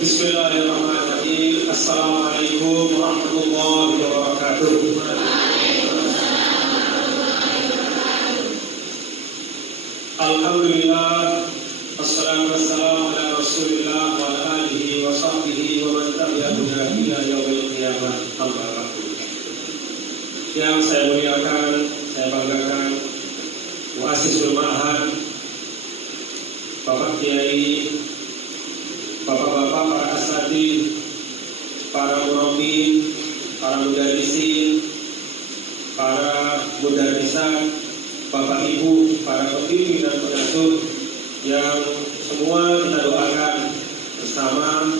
Bismillahirrahmanirrahim. Assalamualaikum warahmatullahi wabarakatuh. Alhamdulillah, wassalatu wassalamu ala Rasulillah wa ala alihi wa sahbihi wa man tabi'ahu ila yaumil qiyamah. Amma ba'du. Yang saya muliakan, saya banggakan, Muassisul Ma'had, Bapak Kiai, Bapak-bapak, para asatidz, para murabbin, para mudarrisin, para mudarrisat, Bapak Ibu, para pembimbing dan pengasuh yang semua kita doakan bersama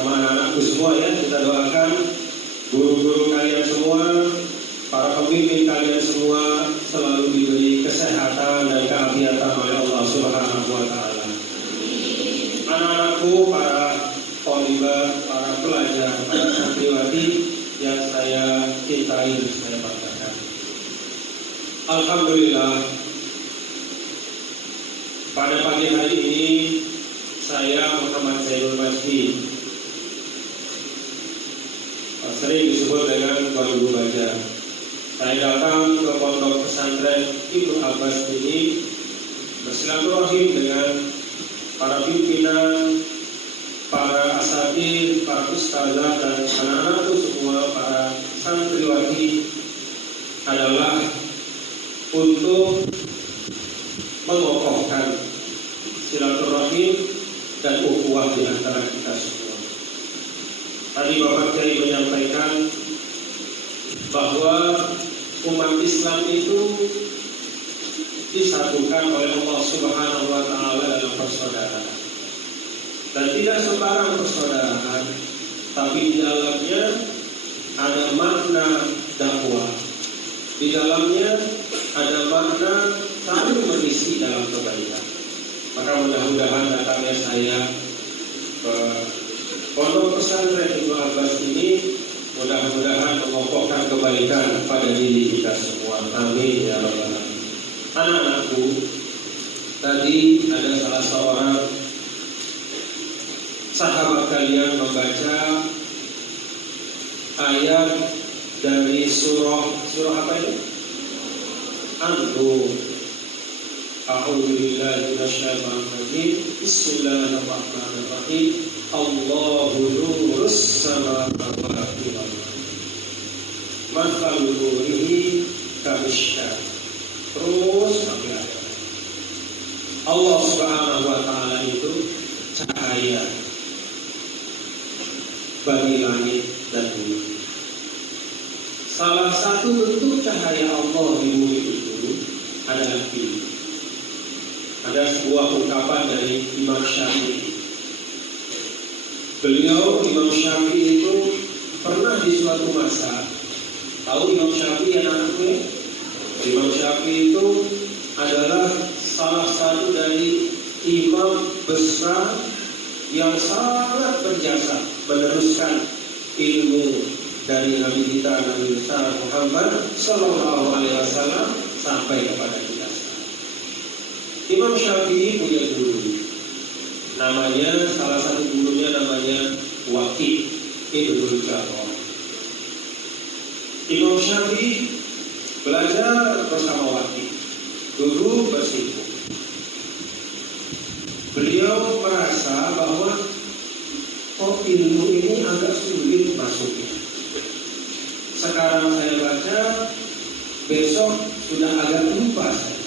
anak-anakku semua ya, kita doakan guru-guru kalian semua, para pembimbing kalian semua selalu diberi kesehatan dan keafiatan oleh Allah Subhanahu wa taala. Anak-anakku, para thalibah, para pelajar, para santriwati yang saya cintai dan saya banggakan. Alhamdulillah, pada pagi hari ini saya Muhammad Zainul Majdi, sering disebut dengan Tuan Guru Baja. Saya datang ke pondok pesantren Ibnu Abbas ini bersilaturahim dengan para pimpinan, para asatidz, para ustazah dan anak-anakku semua, para santriwati, adalah untuk mengokohkan silaturahim dan ukhuwah di antara kita semua. Tadi Bapak Kiai menyampaikan bahwa umat Islam itu disatukan oleh Allah Subhanahu wa taala dalam persaudaraan. Dan tidak sembarang persaudaraan, tapi di dalamnya ada makna dakwah. Di dalamnya ada makna saling mengisi dalam kebaikan. Maka mudah-mudahan datangnya saya ke pondok pesantren Ibnu Abbas ini mudah-mudahan mengokohkan kebaikan pada diri kita semua. Amin ya rabbal alamin. Anak-anakku, tadi ada salah seorang sahabat kalian membaca ayat dari surah apa ini? An-Nur. A'udzu billahi minasyaitonir rajim. Bismillahirrahmanirrahim. Allahu nurus samawati wal ardi. Mathalu nurihi kamishkat. Terus sampai akhir. Allah Subhanahu wa taala itu cahaya bagi langit dan bumi. Salah satu bentuk cahaya Allah di bumi itu adalah ini. Ada sebuah ungkapan dari Imam Syafi'i. Beliau Imam Syafi'i itu pernah di suatu masa, tahu Imam Syafi'i anak-anakku ya? Imam Syafi'i itu adalah salah satu dari imam besar yang sangat berjasa meneruskan ilmu dari Nabi kita Nabi besar Muhammad Sallallahu Alaihi Wasallam sampai kepada kita sekarang. Imam Syafi'i punya guru, namanya salah satu gurunya namanya Waqi' Ibnul Jarrah. Imam Syafi'i belajar bersama Waqi', dulu bersibuk. Beliau merasa bahwa ilmu ini agak sulit masuknya. Sekarang saya baca, besok sudah agak lupa saya.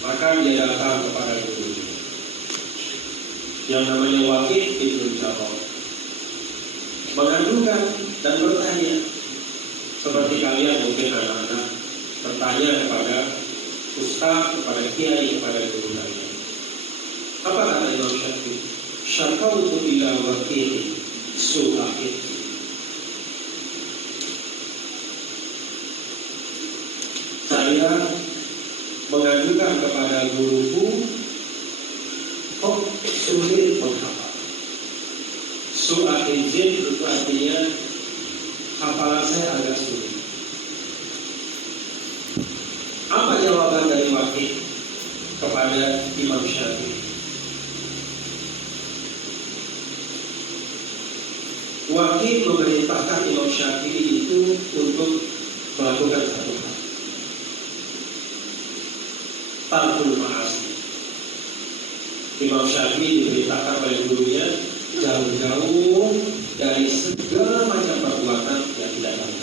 Maka dia datang kepada guru yang namanya Waqi' Ibnul Jarrah, mengadukan dan bertanya. Seperti kalian mungkin anak-anak bertanya kepada ustaz, kepada kiai, kepada guru kalian. Apa kata Imam Syafi'i? Syakautu ila Waqi' su'ahid. Saya mengadukan kepada guruku, kok sulit menghafal. Su'ahid itu artinya hafalan saya agak sulit. Apa jawaban dari Waqi' kepada Imam Syafi'i? Wakil memerintahkan Imam Syafi'i itu untuk melakukan satu hal, tarkul ma'asi. Imam Syafi'i diperintahkan oleh gurunya jauh-jauh dari segala macam perbuatan yang tidak baik.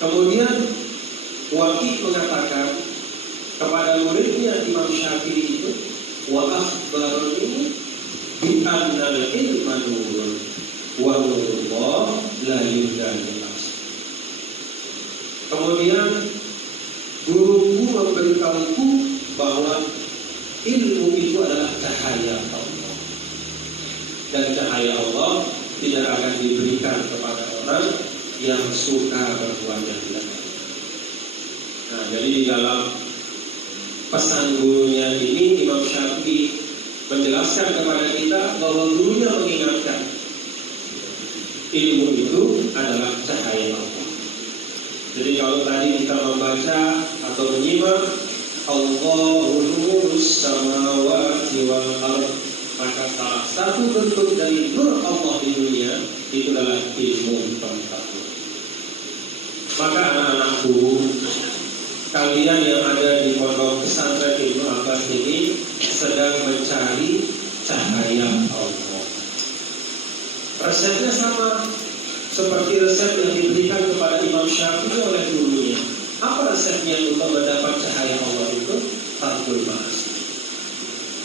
Kemudian Wakil mengatakan kepada muridnya Imam Syafi'i itu, wa akhbarani bi anna al-ilma nurun wa nurullah la yuhdani. Kemudian guruku memberitahuku bahwa ilmu itu adalah cahaya Allah, dan cahaya Allah tidak akan diberikan kepada orang yang suka berbuat yang tidak baik. Nah, jadi di dalam pesan gurunya ini Imam Syafi'i menjelaskan kepada kita bahwa gurunya mengingatkan ilmu itu adalah cahaya Allah. Jadi kalau tadi kita membaca atau menyimak Allahu nurus samawati wal ardh, maka salah satu bentuk dari nur Allah di dunia itu adalah ilmu pengetahuan. Maka anak-anakku, kalian yang ada di pondok pesantren Ibnu Abbas ini sedang mencari cahaya Allah. Resepnya sama seperti resep yang diberikan kepada Imam Syafi'i oleh gurunya. Apa resepnya untuk mendapat cahaya Allah itu? Tarkul ma'asi.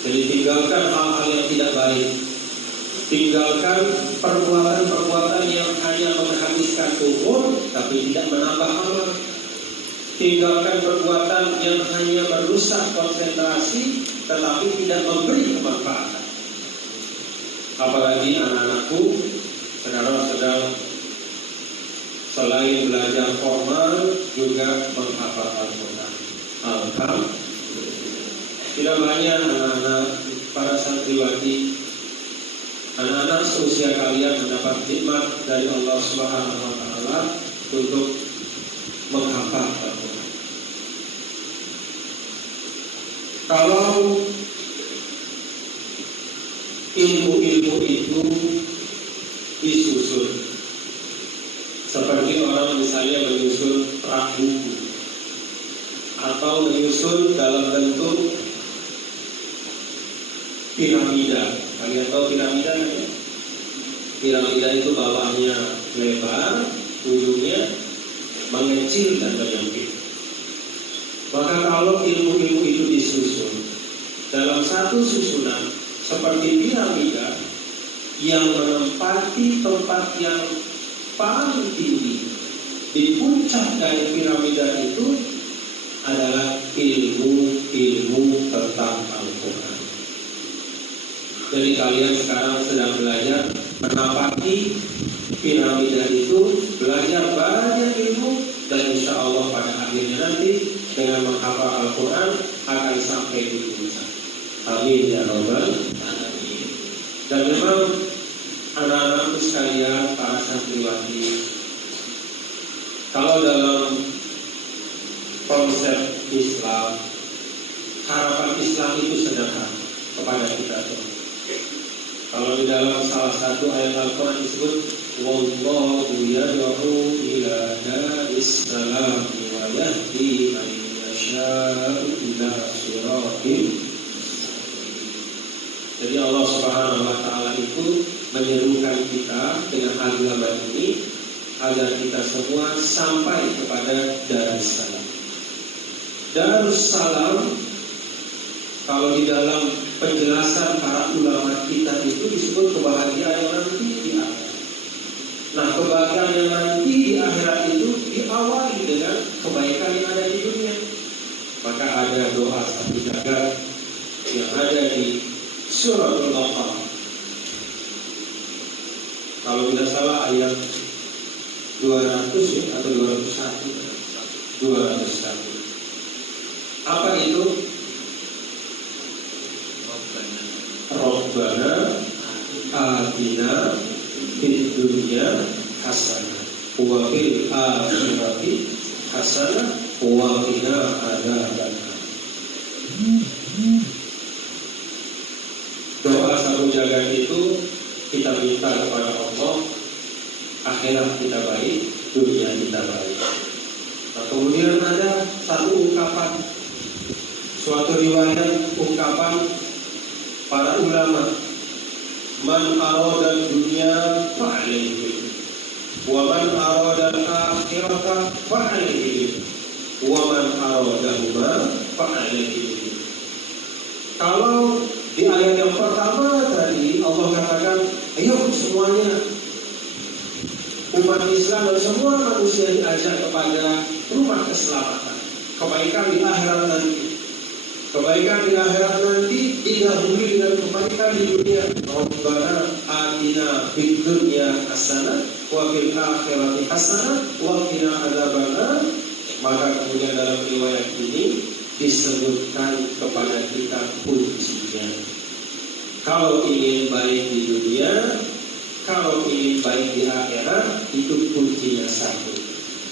Jadi tinggalkan hal-hal yang tidak baik, tinggalkan perbuatan-perbuatan yang hanya menghabiskan umur tapi tidak menambah amal. Tinggalkan perbuatan yang hanya merusak konsentrasi tetapi tidak memberi kemanfaatan. Apalagi anak-anakku sekarang sedang selain belajar formal juga menghafal Al-Quran. Alhamdulillah. Tidak banyak anak-anak para santriwati, anak-anak seusia kalian mendapat nikmat dari Allah Subhanahu wa Ta'ala untuk menghafal Al-Quran. Kalau ilmu-ilmu itu disusun seperti orang misalnya menyusun rak buku atau menyusun dalam bentuk piramida. Kalian tahu piramida kan ya? Piramida itu bawahnya lebar, ujungnya mengecil dan menyempit. Maka kalau ilmu-ilmu itu disusun dalam satu susunan seperti piramida yang menempati tempat yang paling tinggi di puncak dari piramida itu adalah ilmu-ilmu tentang Al-Quran. Jadi kalian sekarang sedang belajar menapaki piramida itu, belajar banyak ilmu, dan insya Allah pada akhirnya nanti dengan menghafal Al-Quran akan sampai di puncak. Amin ya Rabbal alamin. Dan memang anak-anakku sekalian, para santriwati, kalau dalam konsep Islam, harapan Islam itu sederhana kepada kita semua. Kalau di dalam salah satu ayat Al-Quran disebut wallahu yad'u ila daris salam wa yahdi man yasha'u ila siratin. Jadi Allah Subhanahu wa Ta'ala itu menyerukan kita dengan agama ini agar kita semua sampai kepada Darussalam. Darussalam kalau di dalam penjelasan para ulama kita itu disebut kebahagiaan yang nanti di akhirat. Nah, kebahagiaan yang nanti di akhirat itu diawali dengan kebaikan yang ada di dunia. Maka ada doa satu jagat yang ada di Surah Al-Baqarah. Kalau tidak salah ayat 200 ya, atau 201. Apa itu? Rabbana atina fid dunya hasanah wa fil akhirati hasanah wa qina adzabannar. Doa satu jagat itu kita minta kepada Allah Allah, akhirat kita baik, dunia kita baik. Nah, kemudian ada satu ungkapan, suatu riwayat ungkapan para ulama, man arada dunya fa'alaihi wa man arada akhirata fa'alaihi wa man aradahuma fa'alaihi. Kalau di ayat yang pertama tadi Allah katakan, ayo semuanya umat Islam dan semua manusia diajak kepada rumah keselamatan, kebaikan di akhirat nanti. Kebaikan di akhirat nanti didahului dengan kebaikan di dunia. Rabbana atina fid dunya hasanah wa fil akhirati hasanah wa qina adzabannar. Maka kemudian dalam riwayat ini disebutkan kepada kita kuncinya. Kalau ingin baik di dunia, kalau ingin baik di akhirat, itu kuncinya satu.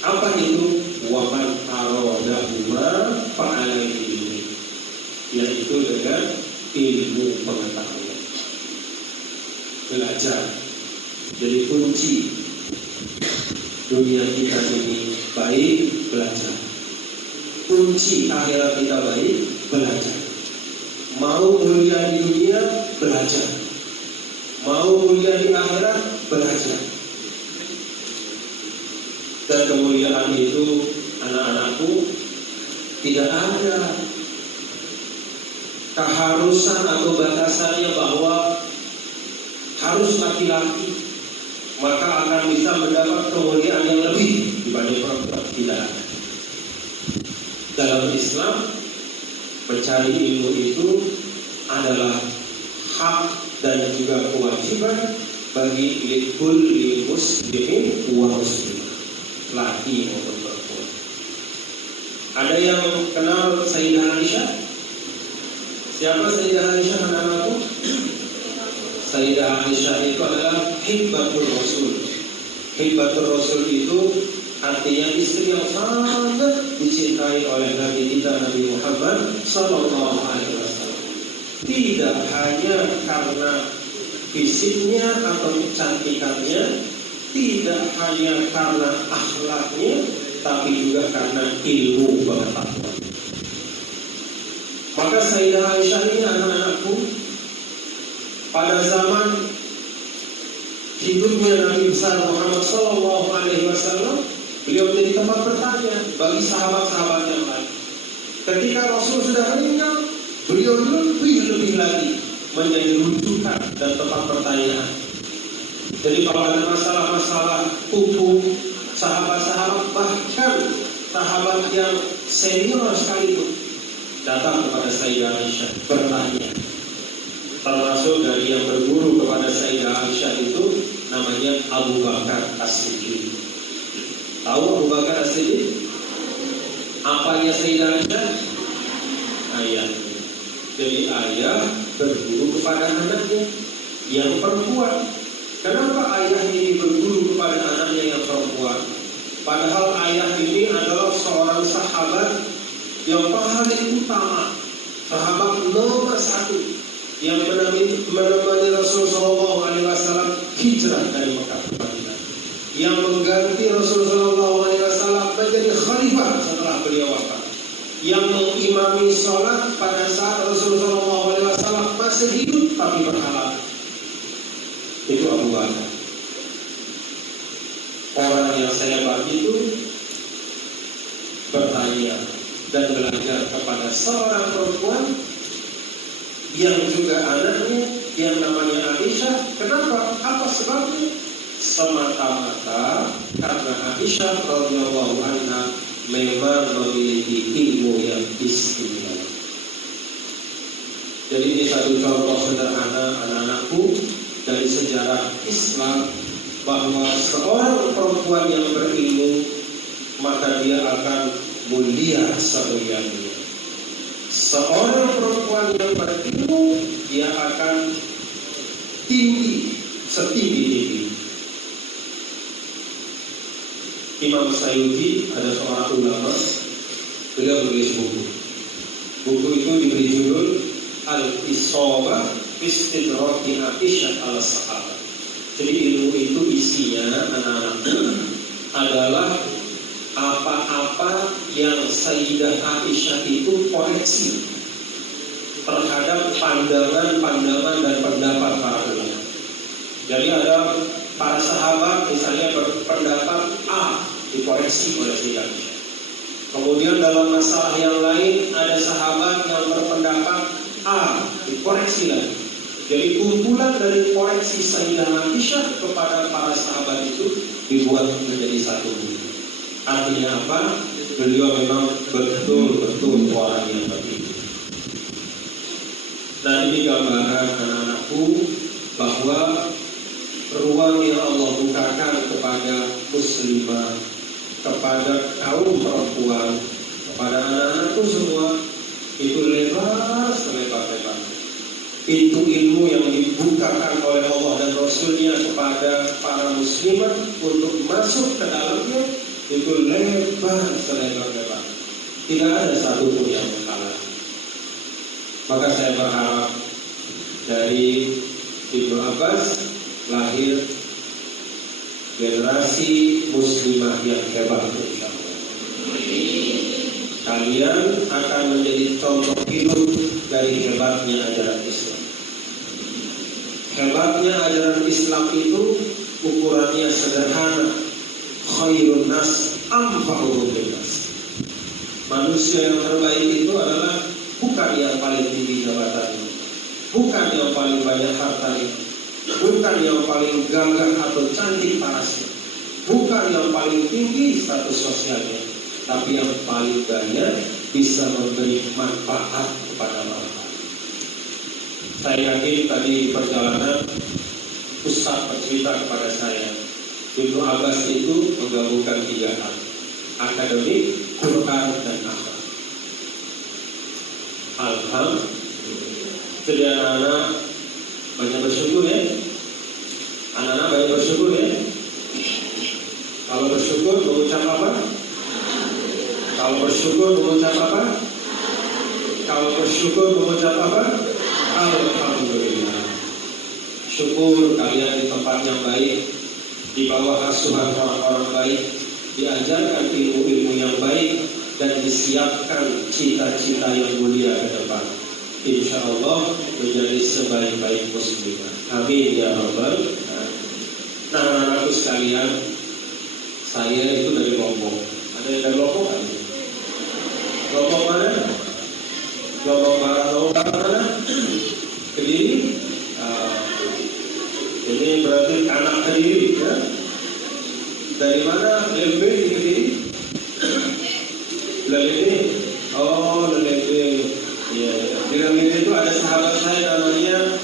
Apa itu? Wa man aradahuma fa'alaihi, yaitu dengan ilmu pengetahuan, belajar. Jadi kunci dunia kita ini baik, belajar. Kunci akhirat kita baik, belajar. Mau mulia di dunia, belajar. Mau mulia di akhirat, belajar. Dan kemuliaan itu, anak-anakku, tidak ada keharusan atau batasannya bahwa harus laki-laki maka akan bisa mendapat kemuliaan yang lebih dibanding perempuan. Tidak ada. Dalam Islam, mencari ilmu itu adalah hak dan juga kewajiban bagi likulli muslimin wa muslimah, laki maupun perempuan. Ada yang kenal Sayyidah Aisyah? Siapa Sayyidah Aisyah, anak-anakku? Sayyidah Aisyah itu adalah hibbatul Rasul. Hibbatul Rasul itu artinya istri yang sangat dicintai oleh Nabi kita, Nabi Muhammad Sallallahu Alaihi Wasallam. Tidak hanya karena fisiknya atau kecantikannya, tidak hanya karena akhlaknya, tapi juga karena ilmu pengetahuan. Maka Sayyidah Aisyah ini, anak-anakku, pada zaman hidupnya Nabi besar Muhammad Sallallahu Alaihi Wasallam, beliau menjadi tempat bertanya bagi sahabat-sahabat yang lain. Ketika Rasul sudah meninggal, beliau lebih lagi menjadi rujukan dan tempat pertanyaan. Jadi kalau ada masalah-masalah hukum, sahabat-sahabat, bahkan sahabat yang senior sekalipun datang kepada Sayyidah Aisyah bertanya. Termasuk dari yang berguru kepada Sayyidah Aisyah itu namanya Abu Bakar As-Siddiq. Tahu Abu Bakar As-Siddiq? Apanya Sayyidah Aisyah? Ayah. Jadi ayah berguru kepada anaknya yang perempuan. Kenapa ayah ini berguru kepada anaknya yang perempuan? Padahal ayah ini adalah seorang sahabat yang paling utama, sahabat nomor satu yang menemani Rasul Sallallahu Alaihi Wasallam hijrah dari Mekah ke Madinah, yang mengganti Rasul Sallallahu Alaihi Wasallam menjadi khalifah setelah beliau wafat, yang mengimami sholat pada saat Rasul Sallallahu Alaihi Wasallam masih hidup tapi berhalangan. Itu Abu Bakar. Orang yang sehebat itu bertanya dan belajar kepada seorang perempuan yang juga anaknya yang namanya Aisyah. Kenapa? Apa sebabnya? Semata-mata karena Aisyah radhiyallahu anha memang memiliki ilmu yang istimewa. Jadi ini satu contoh sederhana, anak-anakku, dari sejarah Islam, bahwa seorang perempuan yang berilmu maka dia akan mulia semuanya. Seorang perempuan yang berilmu dia akan tinggi setinggi-tinggi. Imam Sayyidi ada seorang ulama, beliau menulis buku. Buku itu diberi judul Al-Isabah Istidraki Aisyah al-Sahabah. Jadi ilmu itu isinya anak-anak adalah apa-apa yang Sayyidah Aisyah itu koreksi terhadap pandangan-pandangan dan pendapat para ulama. Jadi ada para sahabat misalnya berpendapat A, dikoreksi oleh Sayyidah Aisyah. Kemudian dalam masalah yang lain ada sahabat yang berpendapat A, dikoreksi lagi. Jadi kumpulan dari koreksi Sayyidah Aisyah kepada para sahabat itu dibuat menjadi satu. Artinya apa? Beliau memang betul-betul orang yang begitu. Nah, ini gambaran anak-anakku bahwa ruang yang Allah bukakan kepada muslimah, kepada kaum perempuan, kepada anak-anakku semua itu lebar selebar-lebar. Pintu ilmu yang dibukakan oleh Allah dan Rasulnya kepada para muslimah untuk masuk ke dalamnya itu lebar selebar-lebar. Tidak ada satupun yang menghalang. Maka saya berharap dari Ibnu Abbas lahir generasi muslimah yang hebat, insyaallah. Kalian akan menjadi contoh hidup dari hebatnya ajaran Islam. Hebatnya ajaran Islam itu ukurannya sederhana. Khairun nas anfa'uhum linnas. Manusia yang terbaik itu adalah bukan yang paling tinggi jabatannya, bukan yang paling banyak hartanya, bukan yang paling gagah atau cantik parasnya, bukan yang paling tinggi status sosialnya, tapi yang paling banyak bisa memberi manfaat kepada manusia. Saya yakin tadi di perjalanan Ustaz bercerita kepada saya, Ibnu Abbas itu menggabungkan 3 hal: akademik, Quran, dan akhlak. Alhamdulillah. Jadi anak-anak banyak bersyukur ya. Anak-anak banyak bersyukur ya. Kalau bersyukur mengucap apa? Kalau bersyukur mengucap apa? Kalau bersyukur mengucap apa? Alhamdulillah. Syukur kalian di tempat yang baik, di bawah asuhan orang-orang baik, diajarkan ilmu-ilmu yang baik, dan disiapkan cita-cita yang mulia ke depan. Insya Allah menjadi sebaik-baik muslimah. Amin ya rabbal alamin. Nah, anak-anakku sekalian, saya itu dari Lombok. Ada yang dari Lombok kan? Lombok mana? Lombok Barat, Lombok mana? Kediri. Ini berarti anak Kediri ya. Dari mana? Lembe di Kediri? Lembe. Oh, Lembe. Ya, di Lembe itu ada sahabat saya namanya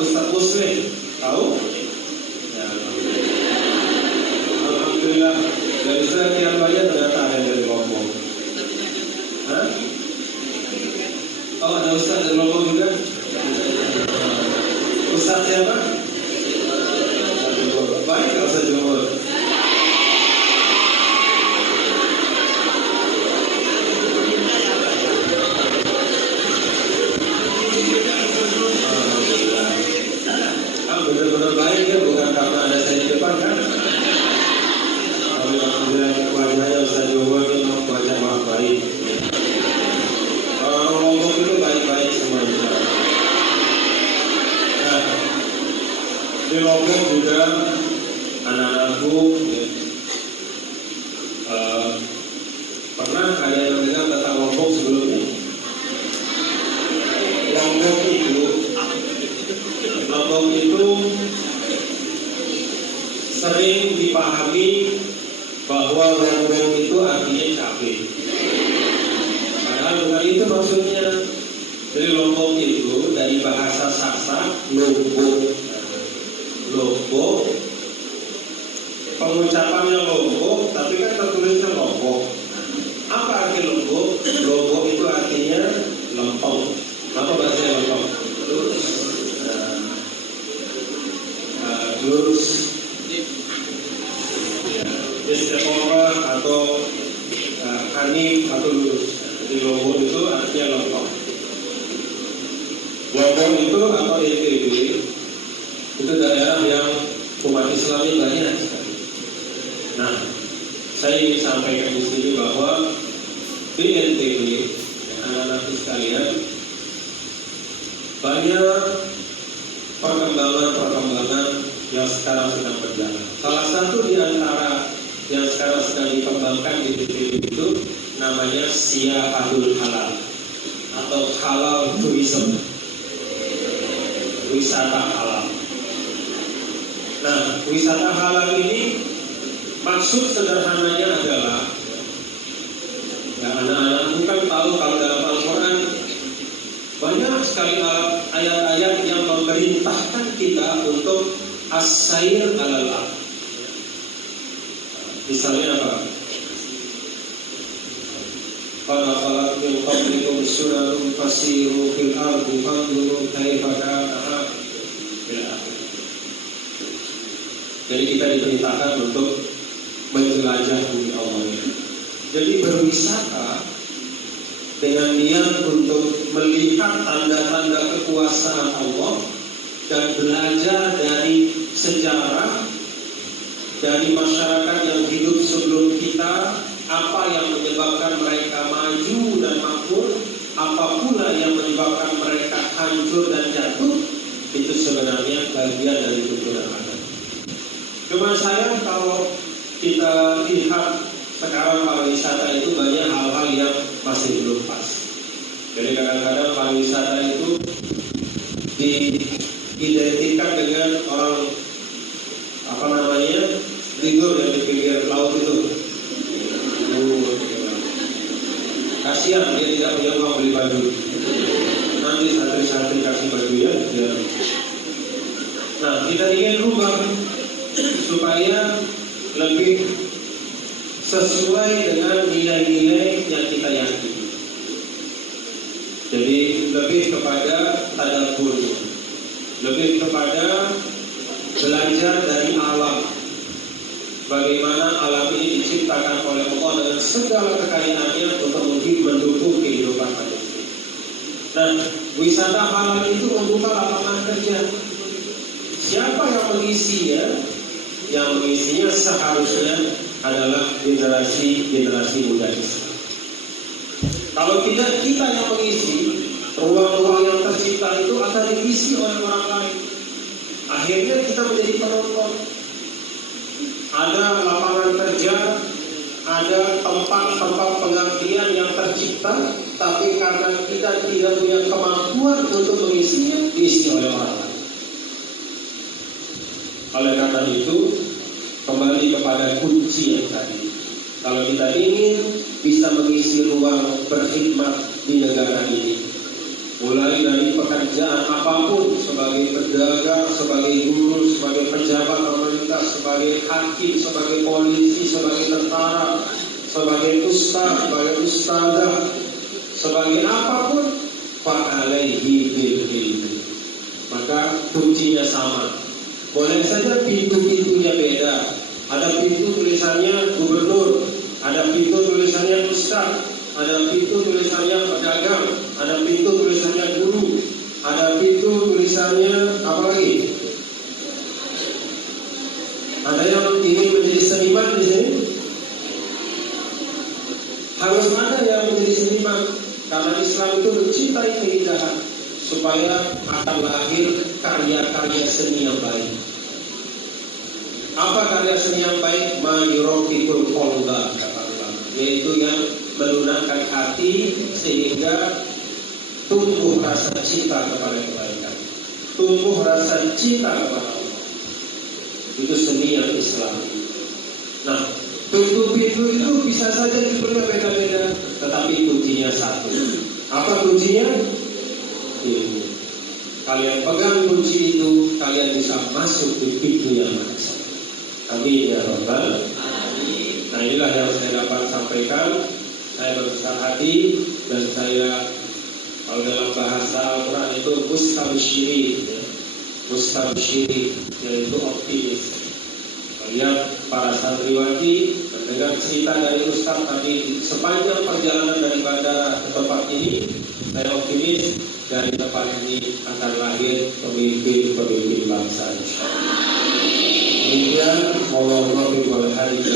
Ustaz Muslim. Tahu? Ya, alhamdulillah. Dari sekian banyak ternyata ada dari Lombok. Hah? Oh, ada Ustaz dari Lombok juga? Ustaz siapa? Baik, Ustaz Jumur. Benar-benar baik ya, bukan karena ada saya di depan kan? Alhamdulillah, wajahnya Ustaz Jumur ini wajah orang baik. Orang Lombok itu baik-baik semuanya. Nah, di Lombok juga anak-anakku pernah kalian mendengar tentang Lombok sebelumnya? Lombok itu sering dipahami bahwa Lombok itu artinya capek. Padahal bukan itu maksudnya. Jadi Lombok itu dari bahasa Sasak Lombok. Lombok, pengucapannya Lombok, tapi kan tertulisnya Lombok. Apa arti Lombok? Lombok itu artinya lempeng. Apa bahasa lempeng? Lurus. Istiqomah atau perkembangan yang sekarang sedang berjalan. Salah satu di antara yang sekarang sedang dikembangkan di PBB itu namanya siyahatul halal atau halal tourism, wisata halal. Nah, wisata halal ini maksud sederhananya adalah, ya anak-anak kan tahu kalau dalam Al-Quran banyak sekali ayat-ayat yang memerintahkan kita untuk as-sayr alal ardh. Misalnya apa? Qad khalat min qablikum sunanun fasiru fil ardi fanzuru kaifa kana. Jadi kita diperintahkan untuk menjelajah bumi Allah ini. Jadi berwisata dengan niat untuk melihat tanda-tanda kekuasaan Allah dan belajar dari sejarah dari masyarakat yang hidup sebelum kita, apa yang menyebabkan mereka maju dan makmur, apa pula yang menyebabkan mereka hancur dan jatuh. Itu sebenarnya bagian dari tuntunan agama. Cuma sayang kalau kita lihat sekarang pariwisata itu banyak hal-hal yang masih belum pas. Jadi kadang-kadang pariwisata itu diidentikan dengan orang tidur yang di pinggir laut itu. Kasihan dia tidak punya uang beli baju. Nanti santri-santri kasih baju ya. Nah, kita ingin rubah supaya lebih sesuai dengan nilai-nilai yang kita yakini. Jadi lebih kepada tadabbur, lebih kepada belajar dari alam. Bagaimana alam ini diciptakan oleh Allah dengan segala kekayaannya untuk mendukung kehidupan manusia. Nah, wisata halal itu membuka lapangan kerja. Siapa yang mengisinya? Yang mengisinya seharusnya adalah generasi muda Islam. Kalau tidak kita yang mengisi, ruang-ruang yang tercipta itu akan diisi oleh orang lain. Akhirnya kita menjadi penonton. Ada lapangan kerja, ada tempat-tempat pengabdian yang tercipta, tapi karena kita tidak punya kemampuan untuk mengisinya, diisi oleh orang lain. Oleh karena itu, kembali kepada kunci yang tadi. Kalau kita ingin bisa mengisi ruang berkhidmat di negara ini, mulai dari pekerjaan apapun, sebagai pedagang, sebagai guru, sebagai pejabat pemerintah, sebagai hakim, sebagai polisi, sebagai tentara, sebagai ustaz, sebagai ustazah, sebagai apapun, fa'alaihi bil ilmi. Maka kuncinya sama. Boleh saja pintu-pintunya beda. Ada pintu tulisannya gubernur, ada pintu tulisannya ustaz, ada pintu tulisannya pedagang, ada pintu tulisannya guru, ada pintu tulisannya apa lagi? Ada yang ingin menjadi seniman di sini? Harus ada yang menjadi seniman, karena Islam itu mencintai keindahan, supaya akan lahir karya-karya seni yang baik. Apa karya seni yang baik? Mayurokikul qalba, kata ulama, yaitu yang melunakkan hati sehingga tumbuh rasa cinta kepada kebaikan, tumbuh rasa cinta kepada Allah. Itu seni yang Islami. Nah, pintu-pintu itu bisa saja judulnya beda-beda, tetapi kuncinya satu. Apa kuncinya? Ilmu. Kalian pegang kunci itu, kalian bisa masuk di pintu yang mana saja. Amin ya Rabbal. Nah, inilah yang saya dapat sampaikan. Saya berbesar hati dan saya, kalau dalam bahasa Al-Quran itu mustabsyirin, ya. Mustabsyirin, yaitu optimis. Lihat para santriwati mendengar cerita dari Ustaz tadi, sepanjang perjalanan dari bandara ke tempat ini, saya optimis dari tempat ini akan lahir pemimpin-pemimpin bangsa. Demikian, wallahu a'lam bishawab.